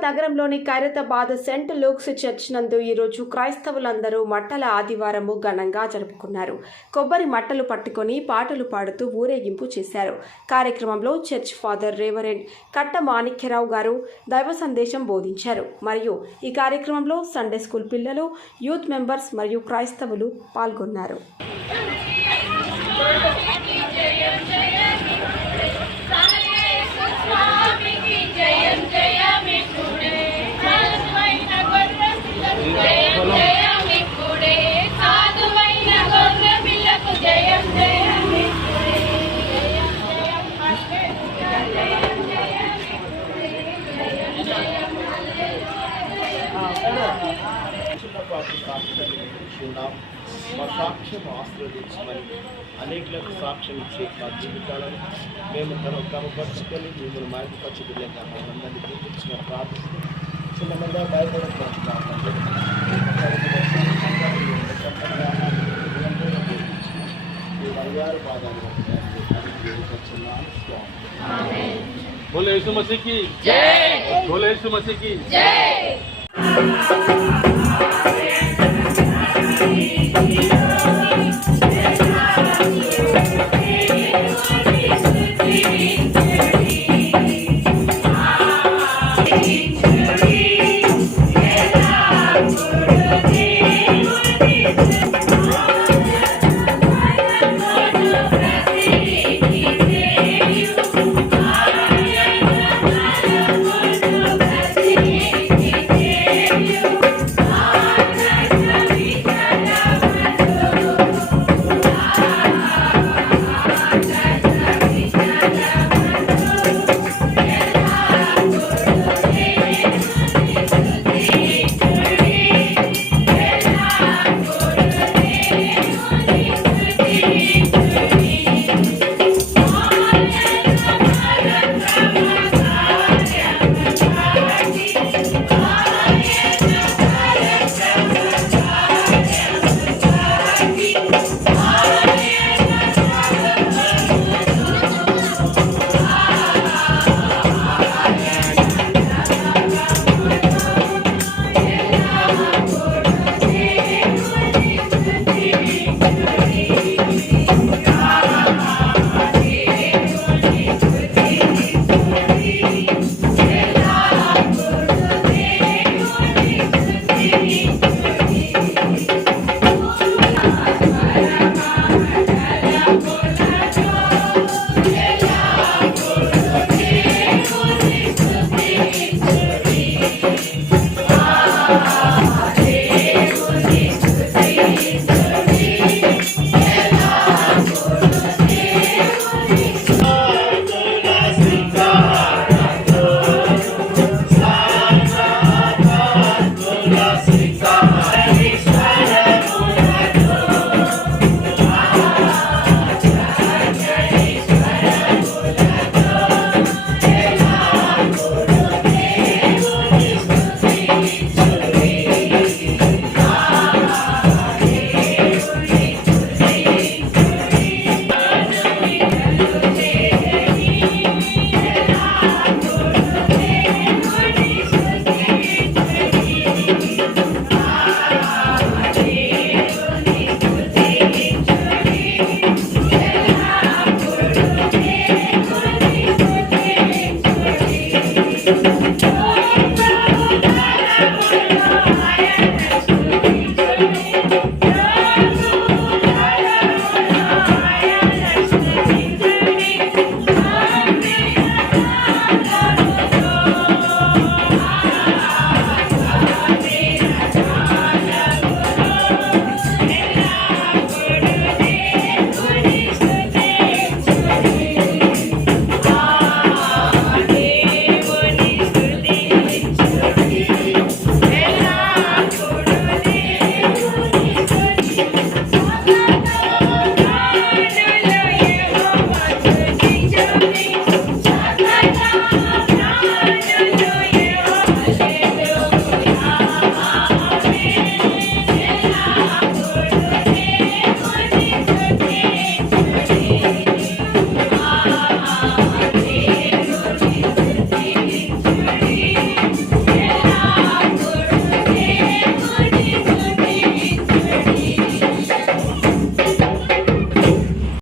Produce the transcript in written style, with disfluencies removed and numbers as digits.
హైదరాబాద్ నగరంలోని Khairatabad cent Luke's church నందు ఈరోజు క్రైస్తవులందరూ మట్టల ఆదివారము ఘనంగా జరుపుకున్నారు. కొబ్బరి మట్టలు పట్టుకొని పాటలు పాడుతూ ఊరేగింపు చేశారు. కార్యక్రమంలో చర్చ్ ఫాదర్ రెవరెండ్ కట్ట మాణిక్యరావు గారు దైవ సందేశం బోధించారు. మరియు ఈ కార్యక్రమంలో సండే స్కూల్ పిల్లలు, యూత్ మెంబర్స్ మరియు క్రైస్తవులు పాల్గొన్నారు. మా సాక్ష్యం ఆశీర్వదించమని అనేకులకు సాక్ష్యం ఇచ్చే మా జీవితాలను మేము క్రమపరుచుకొని మిమ్మల్ని మైపరచుకునేగా మనందరినీ చూపించిన ప్రార్థిస్తూ చిన్నగా భయపడతారు. ఈ బంగారు పాదాలు बोले यीशु मसीह की जय, बोले यीशु मसीह की जय।